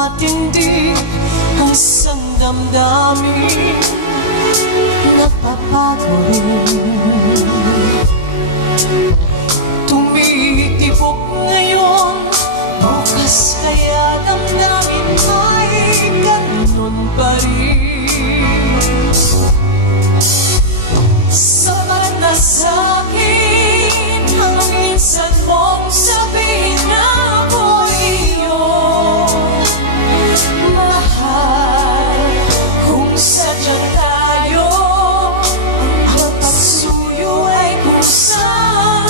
matindi ang isang damdamin, napapago rin. Tumitibok ngayon, bukas kaya damdamin ay ganun pa rin. Sapat na sa'kin ang minsan mong sabihin na ako'y iyong mahal. Kung sadyang tayo ang pagsuyo ay kusang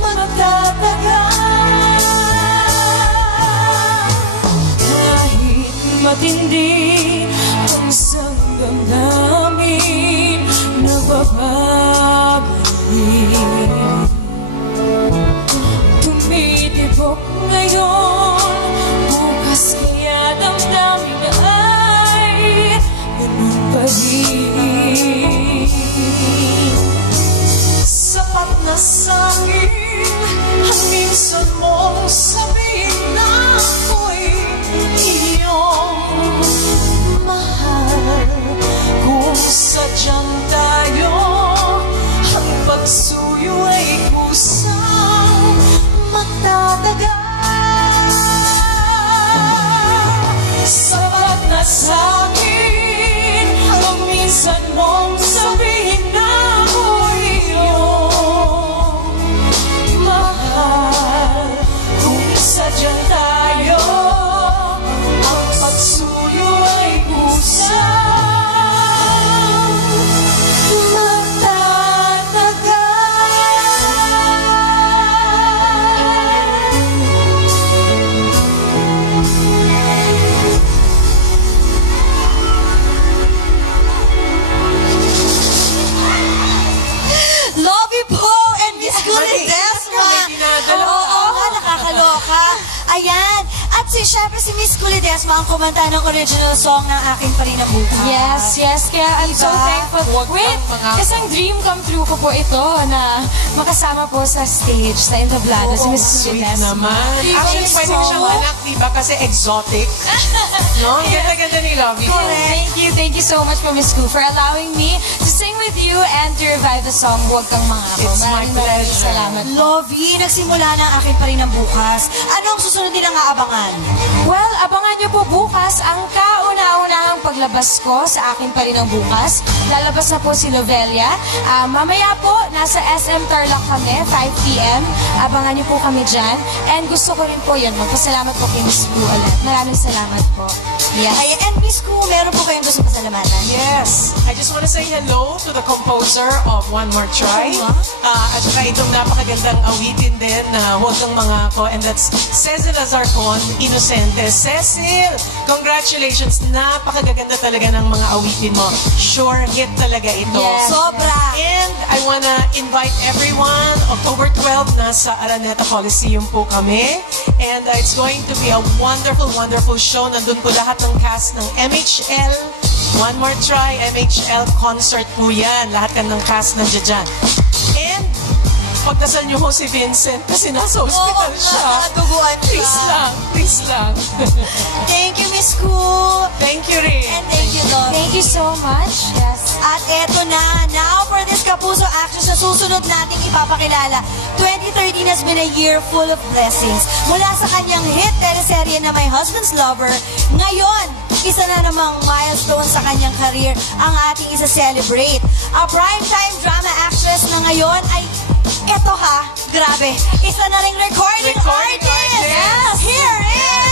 magtatagal. Kahit matindi ang isang damdamin, nababagay. Tumitibok ngayon, bukas kaya damdamin ay ganun pa rin. Sapat na sa'kin ang minsan mong sabihin na ako'y iyong mahal. Kung sadyang tayo ang pagsuyo ay kusang magtatagal. Sapat na sa'kin ang minsan mong sabihin na ako'y iyong mahal. Kung sadyang tayo ang pagsuyo ay kusang ayan. At syempre si Miss Kulidesma ang kumanta ng original song ng Akin Pa Rin Ang Bukas. Yes, yes. Kaya I'm so thankful. Wait, isang dream come true ko po ito na makasama po sa stage, sa entablado, si Miss Kulidesma. Naman. Actually, pwede ko siyang anak, diba? Kasi exotic. No? Ang ganda-ganda ni Lovey. Thank you so much po, Miss Ku, for allowing me to sing with you and to revive the song Huwag Kang Mangako. It's my pleasure. Salamat po. Lovey, nagsimula na ang Akin Pa Rin Ang Bukas. Anong susunod din ang aabangan? Well, abangan niyo po bukas ang kauna-unahang paglabas ko sa Akin Pa Rin Ang Bukas. Lalabas na po si Lovelia. Mamaya po, nasa SM Tarlac kami, 5 p.m. Abangan niyo po kami dyan. And gusto ko rin po yun, magpasalamat po kay Miss Ku ulit. Maraming salamat po. Yes. Ay, and Miss Ku, meron po kayong gusto pasalamatan? Yes. I just want to say hello to the composer of One More Try. At saka itong napakagandang awitin din na Huwag Kang Mangako. And that's Cecil Azarcon, Inocente. Cecil, congratulations. Napakaganda talaga ng mga awitin mo. Sure hit talaga ito. Yes. Sobra. And I wanna invite everyone. October 12, nasa Araneta Coliseum po kami. And it's going to be a wonderful, wonderful show. Nandun po lahat ng cast ng MHL. One More Try, MHL concert po yan. Lahat ka ng cast nandiyan dyan. And pagdasal niyo ho si Vincent kasi nasa hospital siya. Duguan siya. Please lang, please lang. Thank you, Miss Ku. Thank you rin. And thank you, Lovey. Thank you so much. Yes. At eto na, now for this Kapuso Actress na susunod nating ipapakilala. 2013 has been a year full of blessings. Mula sa kanyang hit teleserye na My Husband's Lover, ngayon, isa na namang milestone sa kanyang career ang ating isa-celebrate. A primetime drama actress na ngayon ay, eto ha, grabe, isa na ring recording artist! Yes! Here is